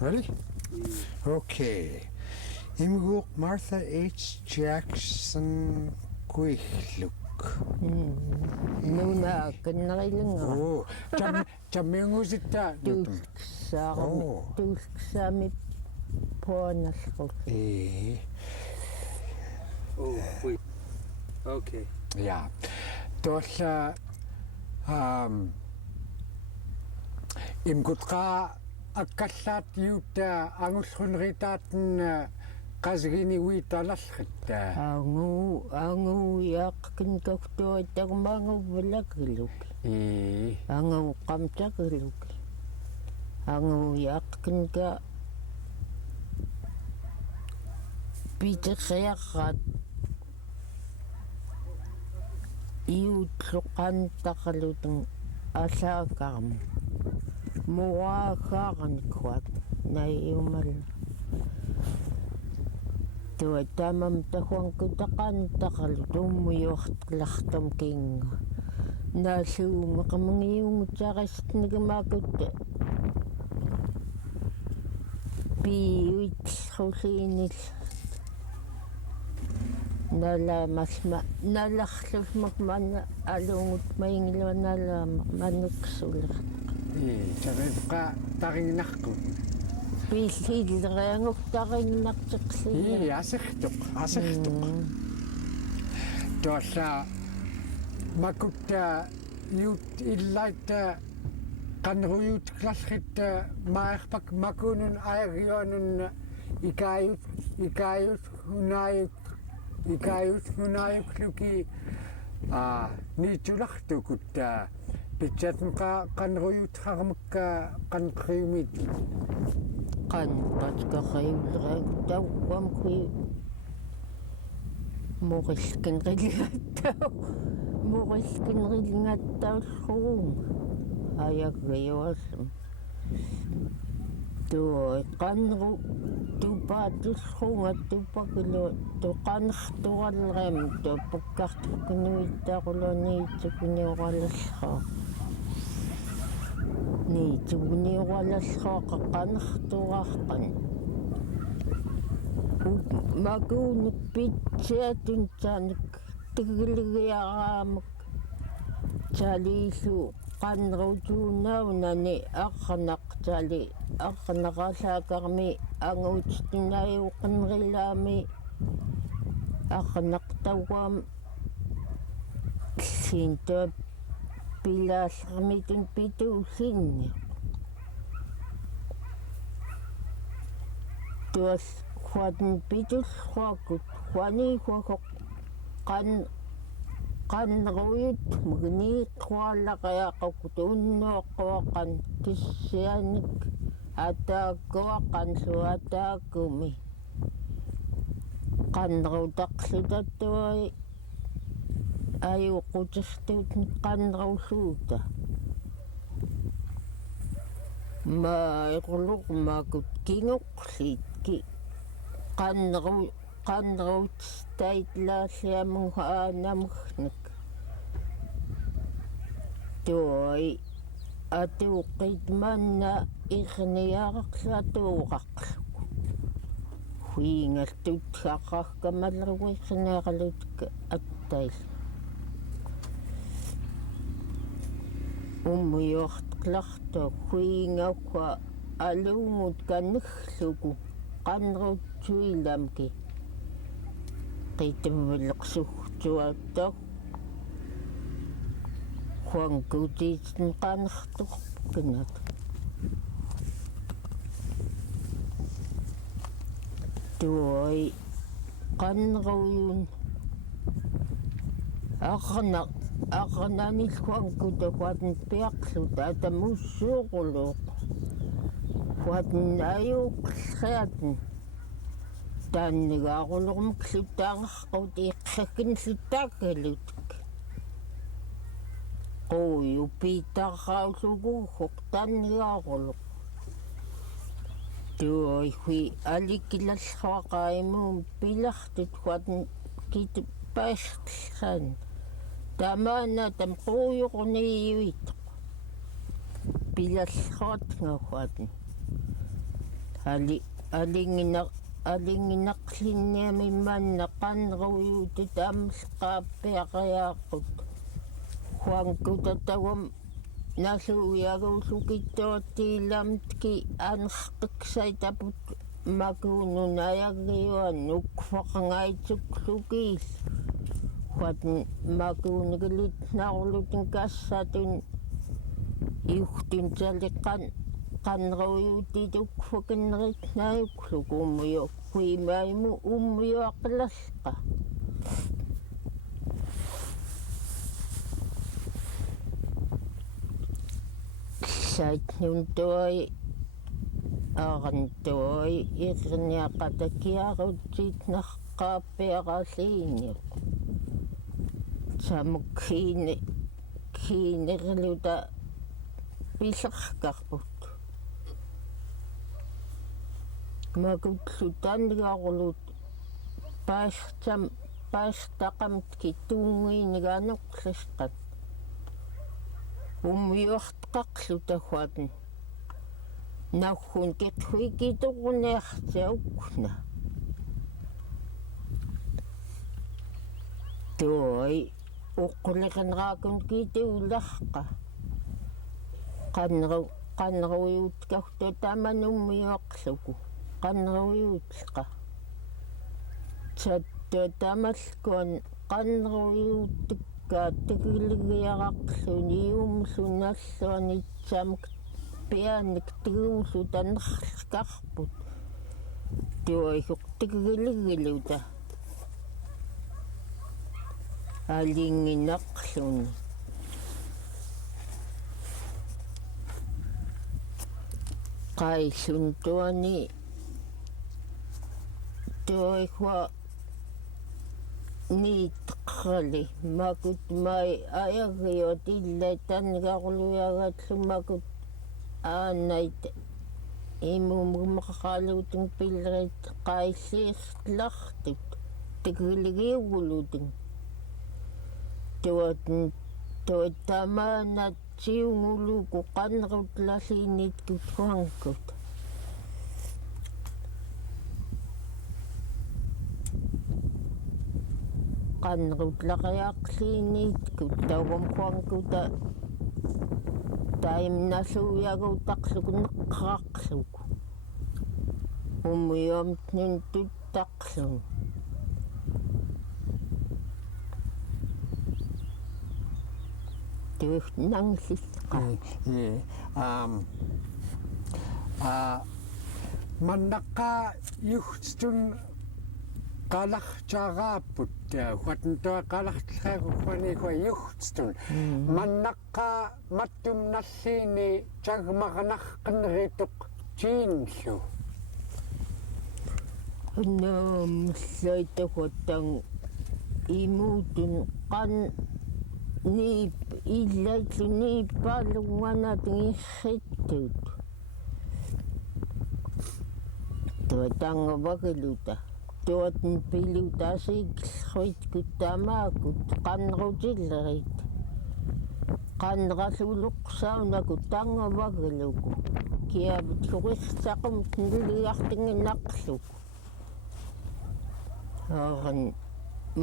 Really? Okay. Imguuq Martha H. Jackson Kuigglug. Nuna qaneryaranek-llu. Oh, jammiungusitta. Tuulkessaarmiu puanalluq. Oh, wait. Okay. Ja. Tuolla Imguuq akkallaat Yugtaat angullerminek qasginek Anguiaqkinqaqtua tagumaanguvvalakiluk. Anguqamtaqiluk. Anguiaqkinqa piteqiaqqat iutluqantaqalutun allakarmeng. Muaaqaarnikkuat naiumal. Tua tamam tahuanqutaqantaqalu tummuyuartlartam kinga. Naalluumeqamangiungutsaaristnikamaakutta piuitllulliinil naalarlusmakmanna aluungut maingilluanaalaamaqmanuksuler. Tarinqa taringinarqut. Pairtellerrianun Asertuq. Tuolla makutta illaita qanruyuutklallitta maerpak makunun ayagyuanun ikayutngunaayukluki niitulartukutta pitjatnqa qanruyuutqarmakka qanqriumit qanqatqaqayullerak tauqamqui muqilkinrillingattaullruum ayagyuassam tuoi qanru tupaatullruunga tupakilu tuqanertoralleram tupakkartukkunuittaaqulaniitsukunioralallraa niitsukunioralallraaqa qanertorarqan makuunuk pitsiatuntaanik teglegyaramuk taliillu qanrutuunaunani aqnaqtali aqnaqallakarmi anguutitunaayuqanrilaami aqnaqtauam sinta pilaallermitun pituullinni tuas huaten pitullruakut huanihuakoq qanruyut mugniiqquallaqaaqaqut unnuaqqoaqan kissianik ataakkuaqanlu ataakumi qanrutaqlutattuai ayuqutertuutni qanrulluuta maiqulluqmakut kinguqlitki qanrutestailuciatnek aanameggnek tuai atuuqitmanna irniaqatuuqaqluk huingaltutsaqqarkamallerwiqneeralutka attail ummuyuartqlartu huingauqa aluungut kanegluku qanrutsuilamki qitamvilleqsugtuattaq huanqutiitnqanertorpkanak tuoi qanruyun aqnanilhuankuta huaten piaqlut atamussuuquluq huaten ayuuqllriaten taannigaaqulermuklut iqqakinlutakalutak quuyupiitarraulluguuq taannigaaquleq tuoi hui alikilallruaqaimuun pilartut huaten kitapairtellerkan tamana tam quuyurnillerkam pilallruatnga huaten алингинақлинниамиммаанна qanruyuutit амсqaappiaqayaaqut huankutattagum nasuuyaguullukittuattiilamtki anerqiksaitaput makuunun ayagyuan ukfaqangaitsuklukiil huatn makuunigelitnaurlutin kassatun iugtuntaliqqan qanruyuutit ukfakinneritnaayukluk ummuiuqqimaimu ummuiuaqlasqa saitnun tuai aarantuai irniaqata kiaruciitnarqaappiaqalliiniuq samukkiinerluta pilerkarput makutlutannigarlut pairtaqamtki tuungiiniganuqlisqat ummiuartaqarlutahuatn nauhun kithuikitorniartiaukkna tuai uqqulliqinraakun kituullarqa qanruyuutkauttutaman ummiuaqluku qanruyuutqa tattamalkuan qanruyuuttikkaa teglegyaaqluni umlunalluanitsamak pianik tiguulutanerlkarput tuaihuq teglegluta alinginaqluni qaillun tuani tuihua niitqali makut mai ayagyuat illatanngarluyagatlu makut aanait imumaqaqaluutin pillerit qailliirtlartut teglegyaulutin tuatamaanat siunguluku qanrutlassiinitkut huankut qanrutlaqayaaqliiniitkut tauvam huankuta taimnassuuyaguutaqluku neqqaaqluku ummiuamtnun tuttaqlun tuihnangllisqa mannaqa yuhtun qalartaaraaput huatntua qalartellrianun yuhtun mannaqa mattum nalliini tagmarnarqinrituq tiinllu naamsaitahuattang imuutun qan niip illaitlu niippaalunganatun irrittut tuatangavageluta tuatn pilutaasiikillruitkut tamaakut qanrutillerit qanralluluqsaunakut tangavageluku kiavut luqirtaqumut niliartinginaqluku aaran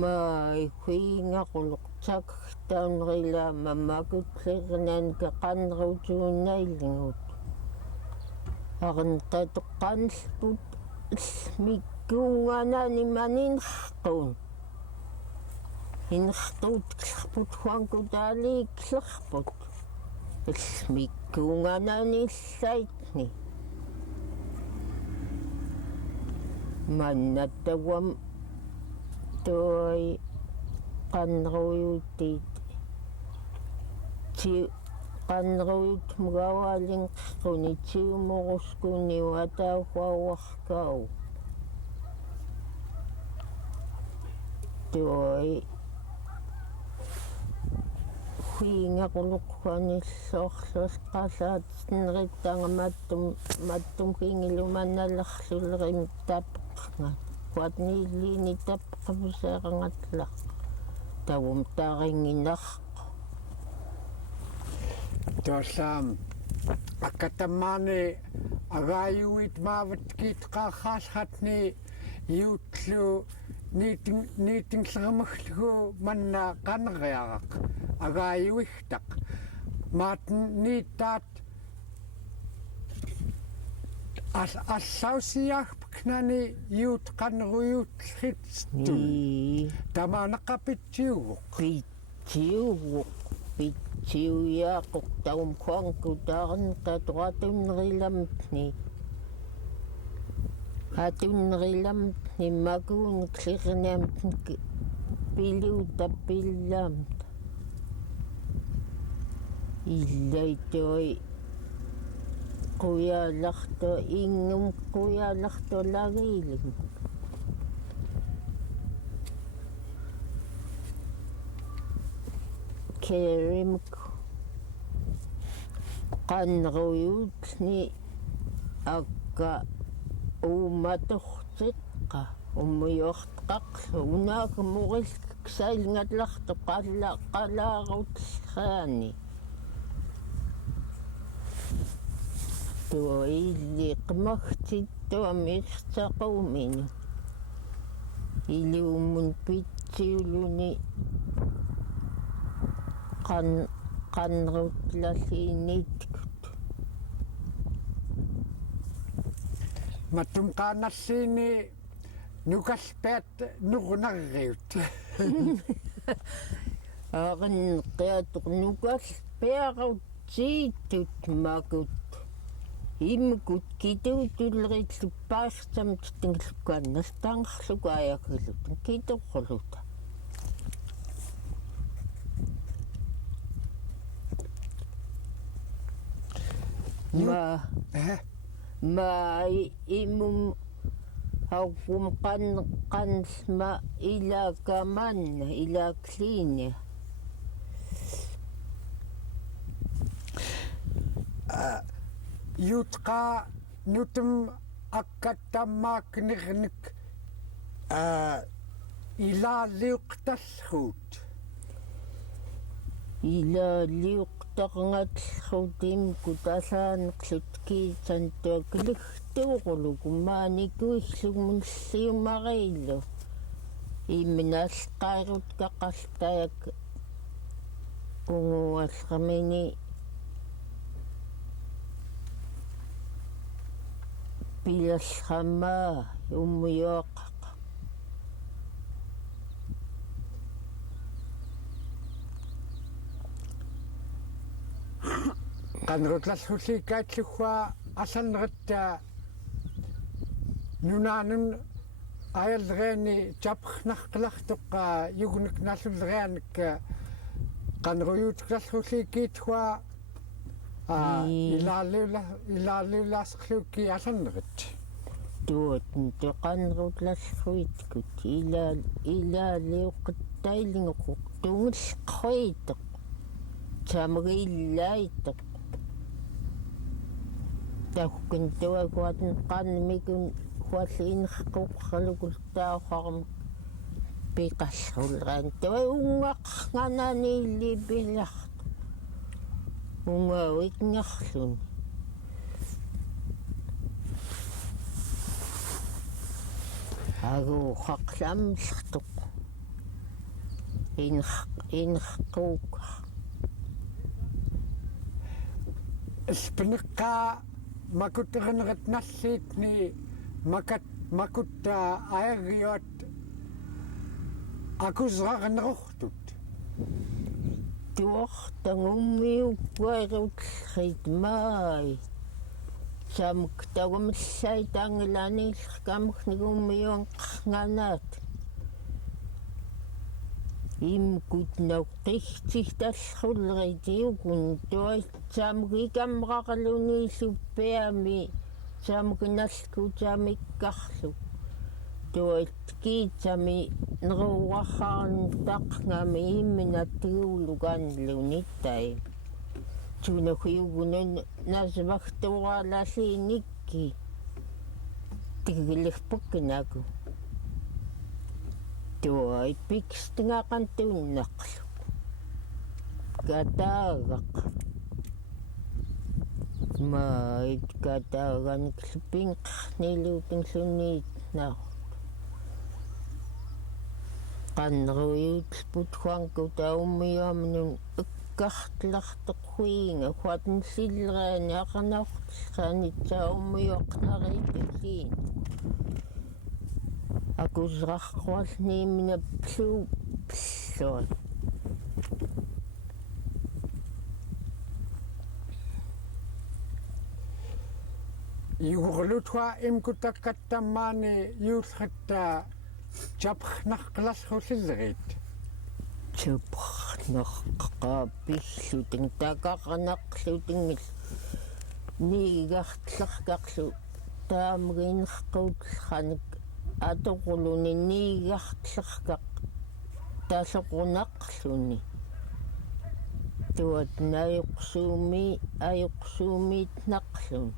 mai huingaquluq taktaunrilaama makutlirnaanka qanrutuunailngut arntatoqqanlput mikkuunganani maninrqun inerquutnguciaput huankutaaliiklerput mikkuunganani illaitni mannattawam tuai qanruyuutiit qanruyut mugawaalinqerquni tiumoruskunni watauhuauarkau tuai huingaquluqqanilluarlus qallaatnerrittanga mattum hingilumannalerlulerim tapqnga huatniilliini tapqapuseerangatlaq tavum taringinaq tuossa akatamaani agaayuit maavatkiit qaarraasratni yuutlu niitinglermaglugu manna qaneryaraq agaayuigtaq maatn niittaat assausiarpknani yuut qaneruyuutlritstun tamaanaqapitsiuguq Pitsiuyaaqoq taumquanku taarnqatuatunnerillamtni atunnerillamtni makuuneklirniamtnik piliutapillaamta illaitoi quyaallarto ingum quyaallarto lagiilum kerimk qanruyuutni akka umatortiqqa umuyortqaqlu unaakamurillksailngallarto qalartellriani tuo illi qimagtittuami irtaqumini ilumun pitsiuluni qanrutlalliiniitkut mattum qaanarsiini nukalpaat nurnarriut aqinqiatuq nukalpiaqutiitut makut Imguuq kituutulleritlu paartamttinglukannertaangerluku ayagyuat kituqqulut ma imum hawum qanma ilakamanna ilaklinia yutqa nutum akkattammaaknirnik ilaaliuqtallruut ilaaliuqtaqngatllruut imguuq allaaneqlut kiitsantuakilugtuuqulugu maanikuillugmunlliumariillu imminaalqaarut kaqaltayak unguallramini pilalhamaa umuyooqaq qanrutlallulliikkaatllugua allaneritta nunaanun ayallerini tapernarqilartoqqa yugniknallulrianek qanruyuutkallulliikkiittua ilaaliulaasqlukki allannerit tuutn tuqanrutlallruitkut ilaaliuqattailnguq tungillqruiteq tamriillaiteq tahkun tuakuatn qanmikun hualliinerquuqqalukul piqallrulran tua ungaqqananiillipillar ungaawikngarlun aguuqqamllertuq inerquuqa spinneqqaa makuterneritnalliitni makutta ayagyuat akusrarnerortut tuortangummiukkuarutlrit maai samuk tagumillait angullerminek Imguuq nauqigtigtallrulleritiukun tuatsaamgikamraqaluniilluppiami saamginallkutamikkarlu tuatkiitsami neruarrarnutaqngami imminattuulukanlunittai tunahuiugunun nasmagtuuraalalliinikki tigillerpuknaku tuai pikstngaqantuunnaqlu kataagaq Mait qatarneryanek-llu niluutingluniitnaa qanruyuutputhuanku taummiuamnun иккартилартоқхуинга хуатнсиллериани ақанаортиллеранитсауммиоқнаритуллиин акусеқарқуалниимина плуу пиллуа Югорлутва имкутаккаттаммаани юулхатта чапхнарқлассруллерит чупнаққаапиллутин такақанақлутингил нигартилларкарлу таамгинерқуутиллраник атоқулуни нигартилларкақ талоқунақлуни туат аюқсуумиитнақлун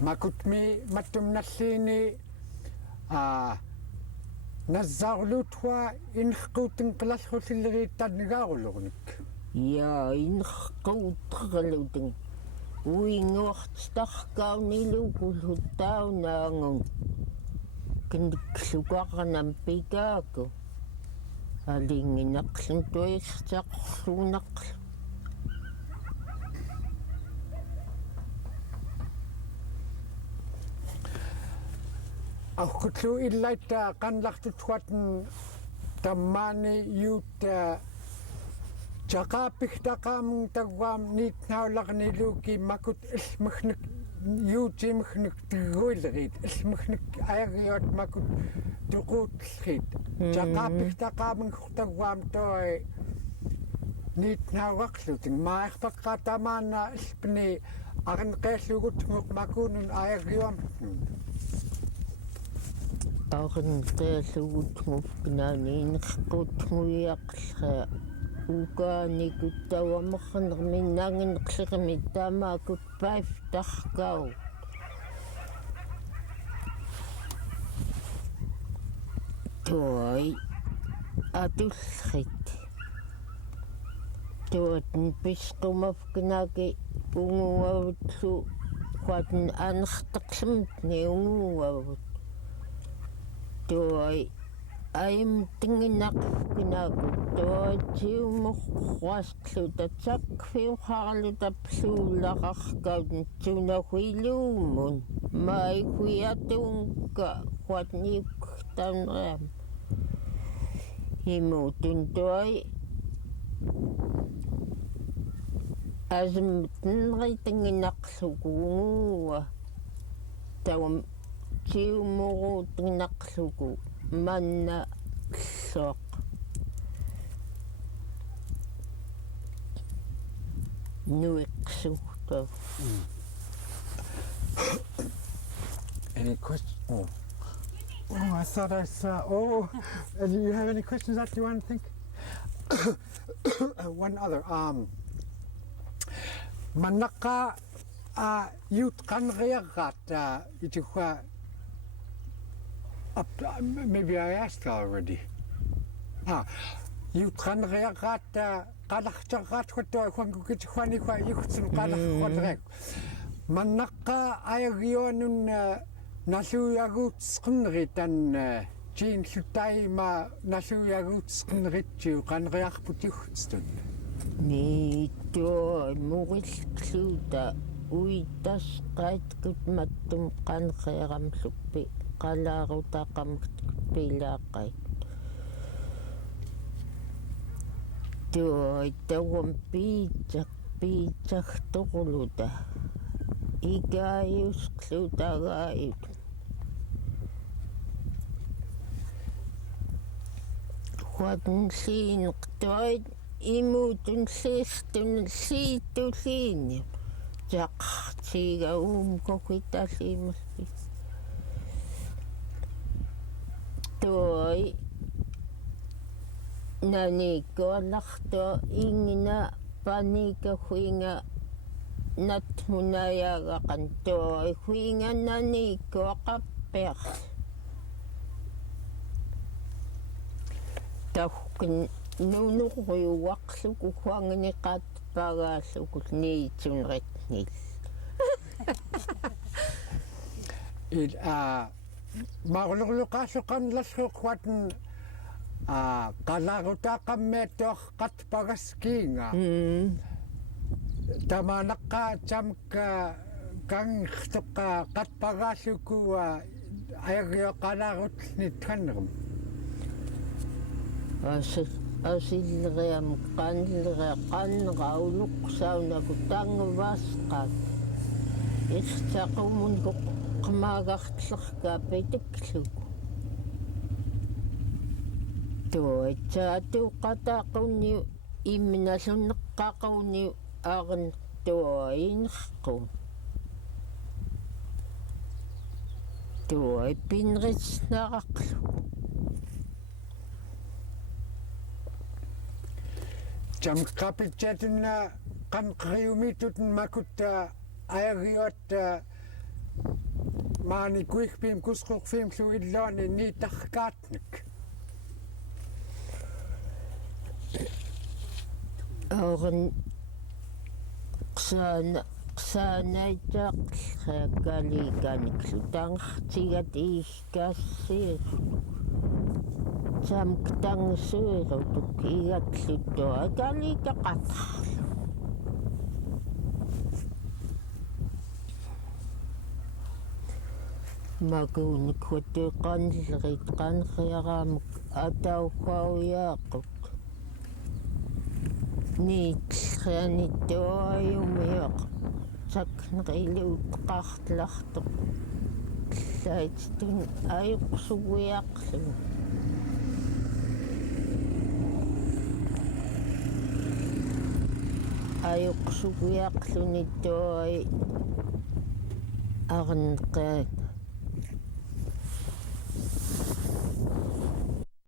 макутми маттумналлиини наззаарлутва инерquutен qalassrullerит таннигаарулерник я инерquutteqalutин уингуартитаркаунилукуллуттаунаангун киндикклукақарнам пикааку алингинеқлун туисертеқорлуунеқлу Ахкутлу иллайта qanlartuthuatn tammaani yuutta chaqaappigtaqaamung tagwaam niitnaularniluuki makut ilmagnek yuutimagnek tiguillerit ilmagnek ayagyuat makut tuquutellrit chaqaappigtaqaamung tagwaam toi niitnauraqlutin maarpaqqaatamaana ilpni arneqeallugutnguq makuunun ayagyuam арнеқеаллугутмукнаани инерquutnguciaqllера укааникуттауамернерминнаангинеқлерми таамаакут 5 таркау той атуллрит туатн писқумавкнаки унгуавутлу хуатн анертеқлэмт неунгуавут той аим тингинаққинааку туатиуморруасклу татсакфиухаарлу таплууллақаркаутн тунахуилуумун маикуиатуунка хуатниукктаанериам имуутун той азмтнритингинақлукуунгуа тавам тиуморуутингинақлуку манна соқ нуиксухта Any questions? Oh, I thought I saw. Oh, do you have any questions that you want to think? One other. Manaka youth qaneryaranek ituha. Maybe I asked already. Youth qaneryaranek qalartellrianun Yugtaat qalartellrianun. Manaka ayagyuanun nalluyaguutsqinnerit tan Jean Lutaima nalluyaguutsqinnerittiu qaneryarputiugtstun. Niitto murillluuta uittasqaitkut mattum qaneryaraamluppi qalarutaqampilaaqait tuo tawam piitsartoquluta ikaayusqlutagaayut huatenliineqtuait imuutunliirtun liitulliini taqartiigauumkoqitalliimerpi toi nanikkoallartua ingina panikkahuinga natmunayagaqan toi huinga nanikkoaqappeaq tahkin nunuquyuaqluku huangineqat pagaalluku niitsunritnil il maaqulluqaassuqarnelassuuqquaten qalarutaqammiattuaq qatpagaskiinga tamaanaqqa tamka kangqtoqqa qatpagaallukuwa ayagyuaqalaarutnitqannerum asilleriam qanraunuqsaunaku tangvasqat irtaqumun qmaagartlerkaapitikluku tuatsaatuqataqunni imnallunneqqaqunni arn tuainerqum tuaipinritsnaraqlu jamqapitsatunna qanqriumituten makutta ayagyuat maani kuigpim kusqurfimlu illaani niitarkaatnek arn qsaanaitaaqlaqaliikaniklu tangartigat iikkassiiru samktangsuirutuk igatluttua akaliikaqatarlu makuunikhutu qanlerit qaneryaranek atauqauyaaqut niitllrianittuayumiaq saknerilluut qartlartoq llaitstun ayuqsugiaqlu ayuqsugiaqlunittuai arnqa